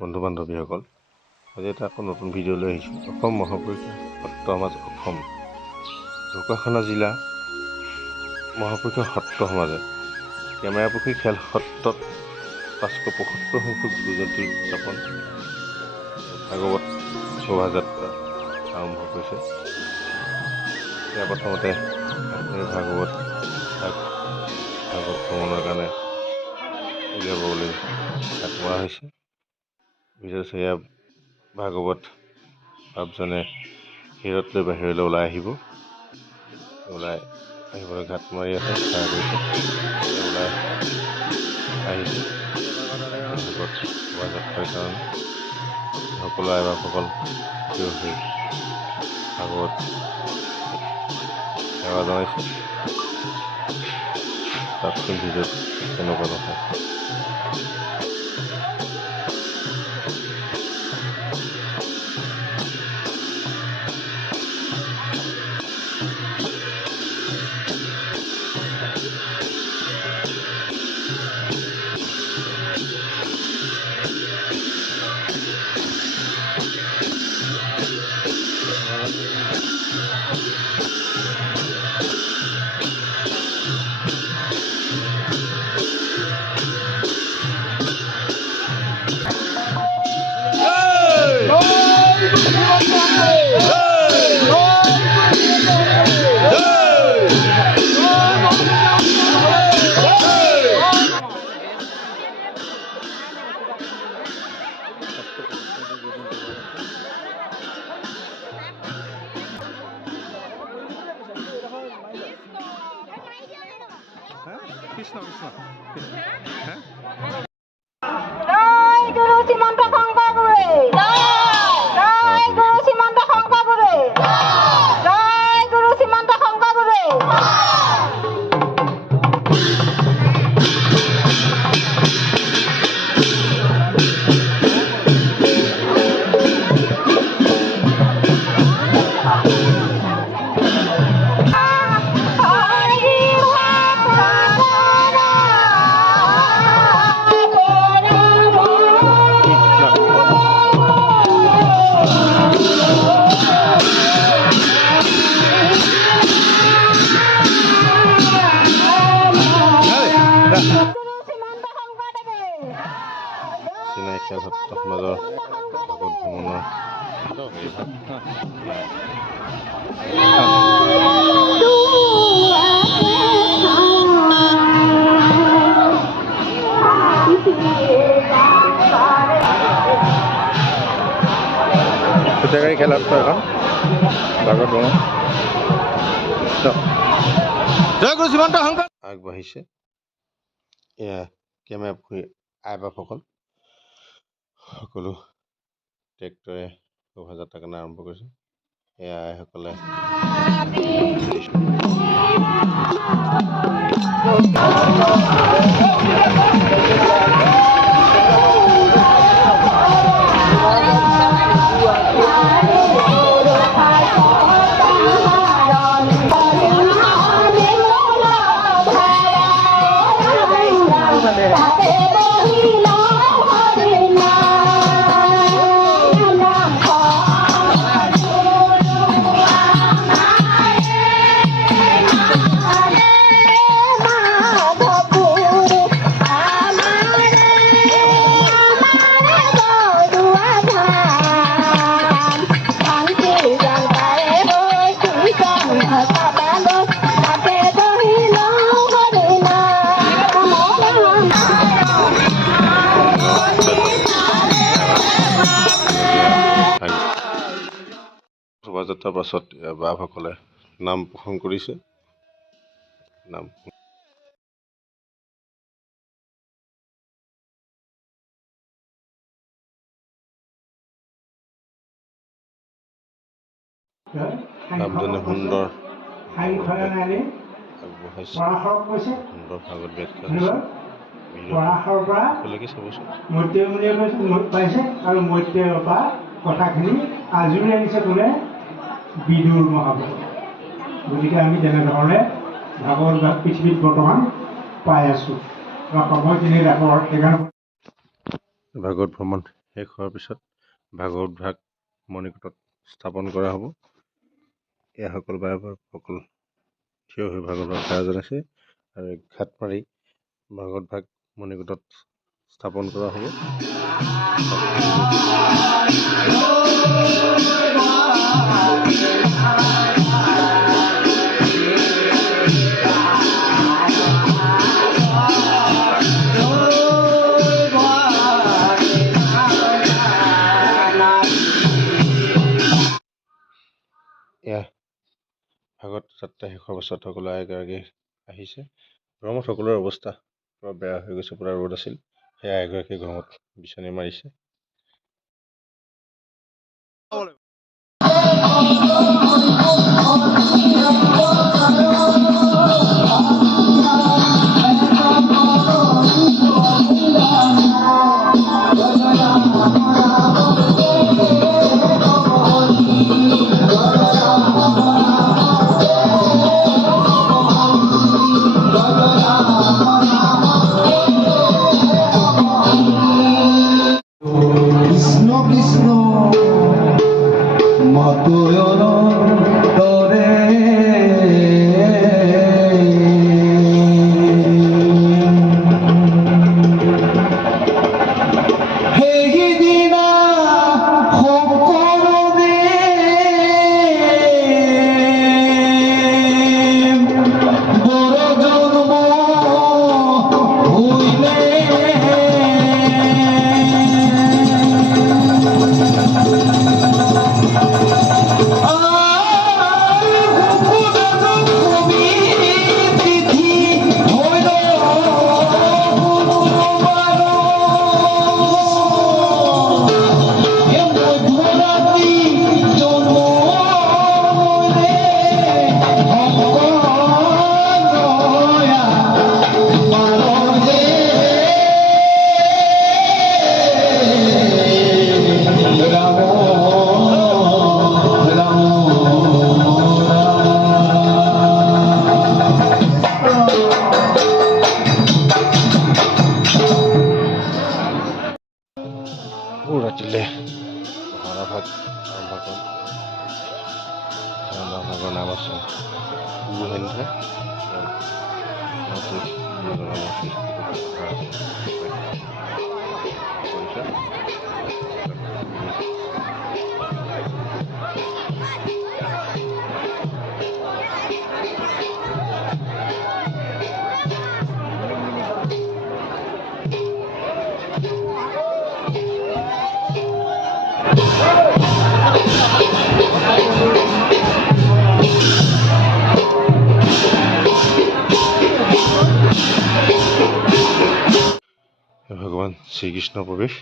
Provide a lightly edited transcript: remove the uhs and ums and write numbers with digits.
বন্ধু বান্ধৱীসকল, আজি এটা আকৌ নতুন ভিডিঅ' লৈ আহিছোঁ। অসম মহাপুৰুষীয়া সত্ৰ সমাজ অসম ঢকুৱাখানা জিলা মহাপুৰুষীয়া সত্ৰ সমাজে কেমেৰাপুখুৰী খেল সত্ৰত 575 সংখ্যক গুৰুজয়ন্তী উদযাপন ভাগৱত শোভাযাত্ৰা আৰম্ভ কৰিছে। ইয়াৰ প্ৰথমতে ভাগৱত ভ্ৰমণৰ কাৰণে উলিয়াবলৈ হাত মৰা হৈছে। ভিতৰত সেয়া ভাগৱত বাপজনে শিৰত লৈ বাহিৰলৈ ওলাই আহিবলৈ ঘাট মাৰি আছে, সেৱা কৰিছে। ওলাই আহিছে ভাগৱত শোভাযাত্ৰাৰ কাৰণে সকলো আইবাসকল থিয় হৈ ভাগৱত সেৱা জনাইছে। তাতকৈ ভিডিঅ'ত তেনেকুৱা নহয়। কৃষ্ণ কৃষ্ণ জয় গুৰু শ্ৰীমন্ত শংকৰগুৰুৱে জয় গুৰু শ্ৰীমন্ত শংকৰগুৰুৱে জয় গুৰু শ্ৰীমন্ত শংকৰগুৰুৱে চিনাই খেল সত্ৰ সমাজৰ ভাগৱত ভ্ৰমণৰ খুটাগাড়ী খেল সত্ৰ এখন ভাগৱত ভ্ৰমণ জয় গুৰু শ্ৰীমন্ত শংকৰ আগবাঢ়িছে। এয়া কেমেৰাপুখুৰী আইবাপসকল সকলো ট্ৰেক্টৰে শোভাযাত্ৰাৰ কাৰণে আৰম্ভ কৰিছে। এয়া আইসকলে শোভাযাত্ৰাৰ পাছত বাপসকলে নাম প্ৰসংগ কৰিছে। নাম বাপজনে সুন্দৰ আগবঢ়াইছে, সুন্দৰ ভাগৱত ব্যাখ্যা হৈছে। সকলোকে চাবচোন। পাইছে আৰু মৈত্ৰেয়ৰ পৰা কথাখিনি আজৰি আনিছে কোনে? বিদুৰ মহাপুৰুষ। গতিকে আমি তেনেধৰণে ভাগৱত পৃথিৱীত বৰ্তমান পাই আছোঁ। সময়খিনি ৰাখৰ সেইকাৰণে ভাগৱত ভ্ৰমণ শেষ হোৱাৰ পিছত ভাগৱত ভাগ মণিকূটত স্থাপন কৰা হ'ব। এয়াসকল বাই ভকতসকল থিয় হৈ ভাগৱত সেৱা জনাইছে আৰু ঘাট মাৰি ভাগৱত ভাগ মণিকূটত স্থাপন কৰা হ'ব। এয়া ভাগৱত যাত্ৰা শেষৰ পাছত সকলো আইগৰাকী আহিছে। গৰমত সকলোৰে অৱস্থা পুৰা বেয়া হৈ গৈছে, পুৰা ৰ'দ আছিল। সেয়া এগৰাকী গৰমত বিচনী মাৰিছে। কৃষ্ণ কৃষ্ণ মাতয়ন তৰে সেইদিনা সকলোৱে বৰ জন্ম হইলে ৰাতিলে ভাওনা ভাগ আৰম্ভ কৰিম। ভাওনা ভাগৰ নাম আছে গুৰুসন্ধ্যা। ভগৱান শ্ৰীকৃষ্ণ প্ৰৱেশ।